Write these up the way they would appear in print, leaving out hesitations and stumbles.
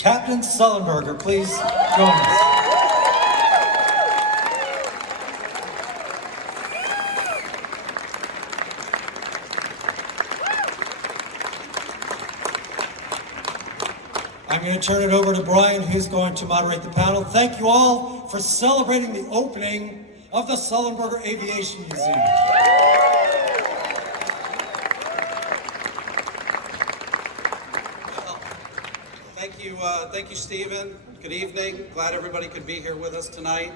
Captain Sullenberger, please join us. I'm going to turn it over to Brian, who's going to moderate the panel. Thank you all for celebrating the opening of the Sullenberger Aviation Museum. Thank you, Stephen. Good evening. Glad everybody could be here with us tonight.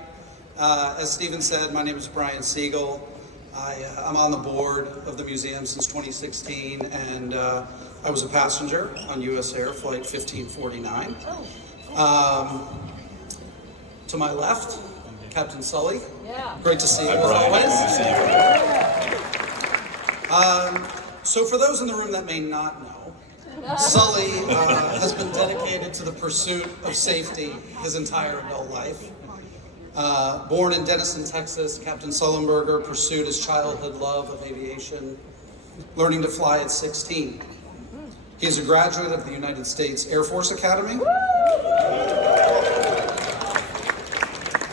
As Stephen said, my name is Brian Siegel. I'm on the board of the museum since 2016, and I was a passenger on US Air Flight 1549. To my left, Captain Sully. Yeah. Great to see you as always. So for those in the room that may not know, Sully has been dedicated to the pursuit of safety his entire adult life. Born in Denison, Texas, Captain Sullenberger pursued his childhood love of aviation, learning to fly at 16. He is a graduate of the United States Air Force Academy,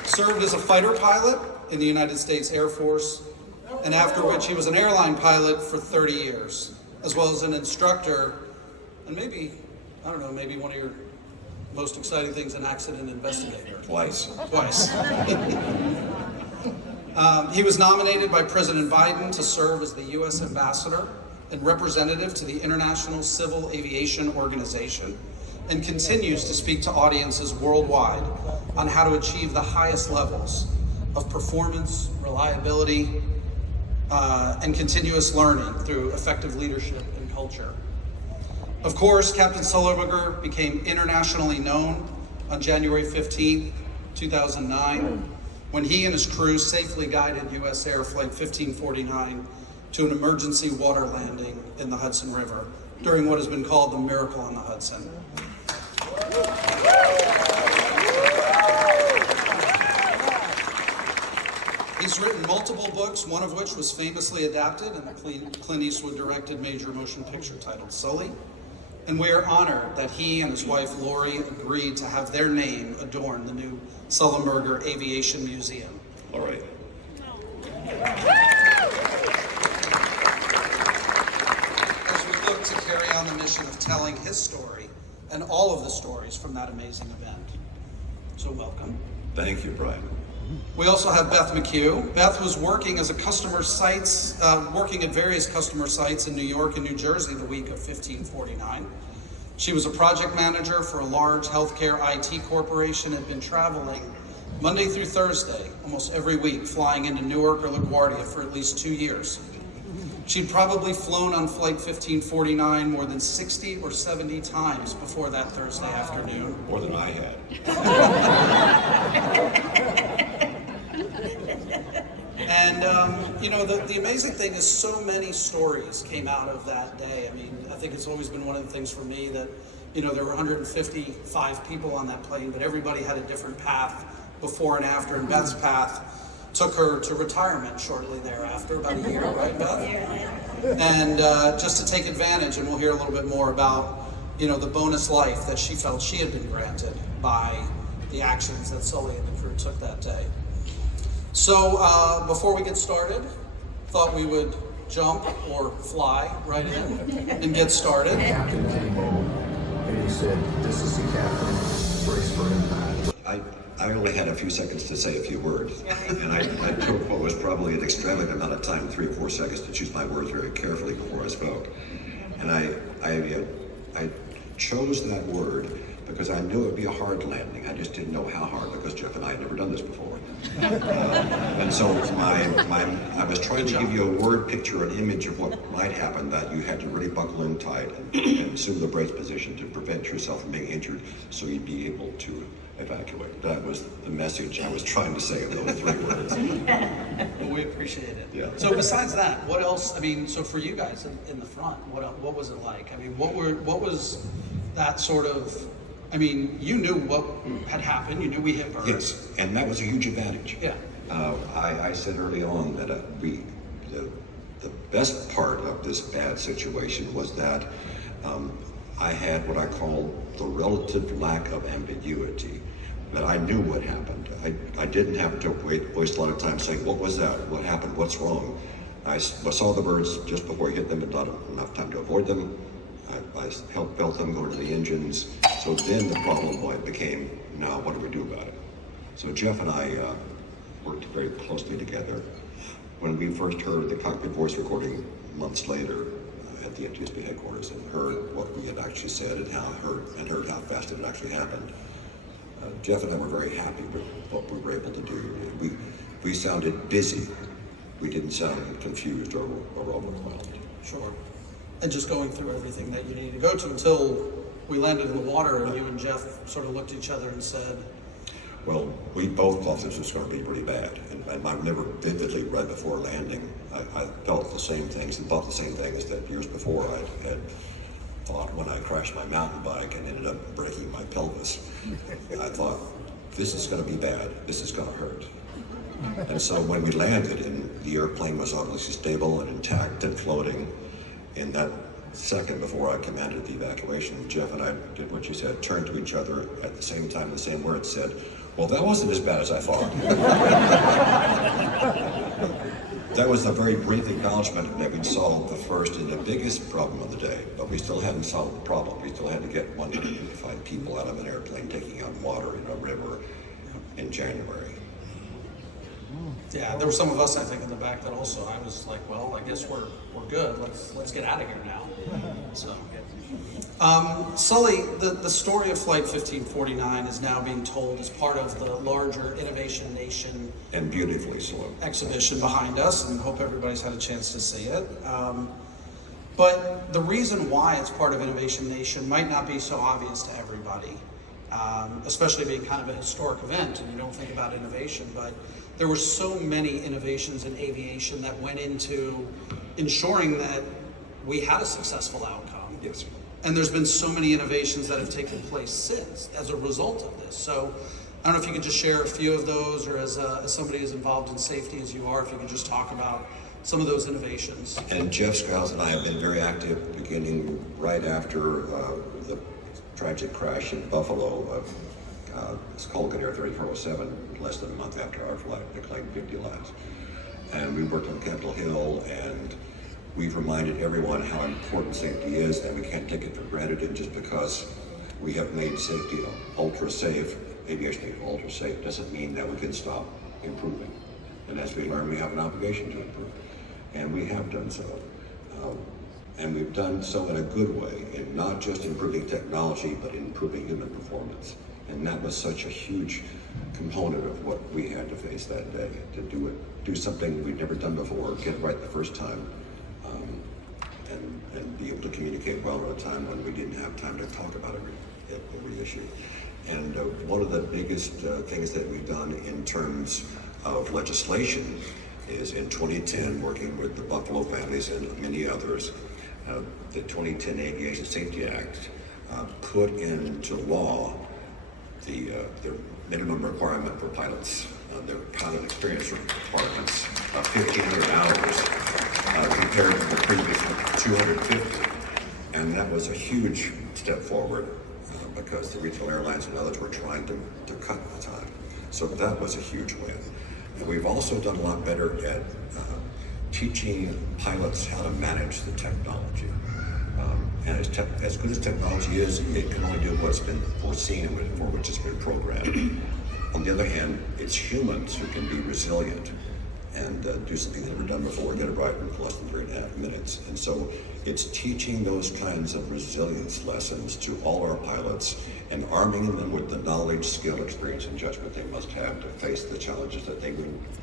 served as a fighter pilot in the United States Air Force, and after which he was an airline pilot for 30 years, as well as an instructor, and maybe, I don't know, maybe one of your most exciting things, an accident investigator. Twice. He was nominated by President Biden to serve as the U.S. ambassador and representative to the International Civil Aviation Organization, and continues to speak to audiences worldwide on how to achieve the highest levels of performance, reliability, and continuous learning through effective leadership and culture. Of course, Captain Sullenberger became internationally known on January 15, 2009, when he and his crew safely guided US Air Flight 1549 to an emergency water landing in the Hudson River during what has been called the Miracle on the Hudson. He's written multiple books, one of which was famously adapted in the Clint Eastwood directed major motion picture titled Sully. And we are honored that he and his wife Lori agreed to have their name adorn the new Sullenberger Aviation Museum. Lori. As we look to carry on the mission of telling his story and all of the stories from that amazing event. So welcome. Thank you, Brian. We also have Beth McHugh. Beth was working as a working at various customer sites in New York and New Jersey the week of 1549. She was a project manager for a large healthcare IT corporation and had been traveling Monday through Thursday, almost every week, flying into Newark or LaGuardia for at least 2 years. She'd probably flown on Flight 1549 more than 60 or 70 times before that Thursday afternoon. More than I had. And, the amazing thing is so many stories came out of that day. I mean, I think it's always been one of the things for me that, there were 155 people on that plane, but everybody had a different path before and after, and Beth's path took her to retirement shortly thereafter, about a year, right, Beth? And just to take advantage, and we'll hear a little bit more about, the bonus life that she felt she had been granted by the actions that Sully and the crew took that day. So before we get started, thought we would jump or fly right in and get started. Captain came over and he said, "This is the captain, brace for impact." I only had a few seconds to say a few words, and I took what was probably an extravagant amount of time, 3 or 4 seconds, to choose my words very carefully before I spoke. And I chose that word because I knew it would be a hard landing. I just didn't know how hard, because Jeff and I had never done this before. And so I was trying to give you a word picture, an image of what might happen, that you had to really buckle in tight and assume the brace position to prevent yourself from being injured, so you'd be able to evacuate. That was the message I was trying to say in those 3 words. Well, we appreciate it. Yeah. So besides that, what else? I mean, so for you guys in the front, what was it like? I mean, what was that sort of? I mean, you knew what had happened. You knew we hit birds. Yes, and that was a huge advantage. Yeah. I said early on that the best part of this bad situation was that I had what I call the relative lack of ambiguity, that I knew what happened. I didn't have to waste a lot of time saying, what was that? What happened? What's wrong? I saw the birds just before I hit them, and not enough time to avoid them. I helped belt them, go to the engines. So then the problem became, now what do we do about it? So Jeff and I worked very closely together. When we first heard the cockpit voice recording months later at the NTSB headquarters and heard what we had actually said and heard how fast it actually happened, Jeff and I were very happy with what we were able to do. We sounded busy. We didn't sound confused or overwhelmed. Sure. And just going through everything that you needed to go to until we landed in the water and you and Jeff sort of looked at each other and said, well, we both thought this was going to be pretty bad. And I remember vividly right before landing, I felt the same things and thought the same things that years before I had thought when I crashed my mountain bike and ended up breaking my pelvis. I thought, this is going to be bad. This is going to hurt. And so when we landed and the airplane was obviously stable and intact and floating, in that second before I commanded the evacuation, Jeff and I did what you said, turned to each other at the same time, the same words, said, well, that wasn't as bad as I thought. That was a very brief acknowledgement that we'd solved the first and the biggest problem of the day, but we still hadn't solved the problem. We still had to get 155 people out of an airplane taking out water in a river in January. yeah, there were some of us, I think, in the back that also, I was like, well, I guess we're good. Let's get out of here now. So, Sully, the story of Flight 1549 is now being told as part of the larger Innovation Nation And beautifully so. exhibition behind us, and hope everybody's had a chance to see it. But the reason why it's part of Innovation Nation might not be so obvious to everybody, especially being kind of a historic event and you don't think about innovation, but there were so many innovations in aviation that went into ensuring that we had a successful outcome. Yes. And there's been so many innovations that have taken place since as a result of this. So I don't know if you could just share a few of those, or as somebody as involved in safety as you are, if you could just talk about some of those innovations. And Jeff Strauss and I have been very active beginning right after the tragic crash in Buffalo. It's called Air 3407, less than a month after our flight, they claimed 50 lives. And we worked on Capitol Hill, and we've reminded everyone how important safety is, and we can't take it for granted. And just because we have made safety ultra safe, aviation ultra safe, doesn't mean that we can stop improving. And as we learn, we have an obligation to improve. And we have done so. And we've done so in a good way, in not just improving technology, but improving human performance. And that was such a huge component of what we had to face that day, to do something we'd never done before, get it right the first time, and be able to communicate well at a time when we didn't have time to talk about every issue. And one of the biggest things that we've done in terms of legislation is in 2010, working with the Buffalo families and many others, the 2010 Aviation Safety Act put into law the minimum requirement for pilots, their pilot experience requirements of 1,500 hours compared to the previous 250. And that was a huge step forward because the regional airlines and others were trying to cut the time. So that was a huge win. And we've also done a lot better at teaching pilots how to manage the technology. And as good as technology is, it can only do what's been foreseen and for which it's been programmed. On the other hand, it's humans who can be resilient and do something they've never done before, get it right in less than 3.5 minutes. And so it's teaching those kinds of resilience lessons to all our pilots and arming them with the knowledge, skill, experience, and judgment they must have to face the challenges that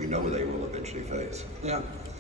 we know they will eventually face. Yeah.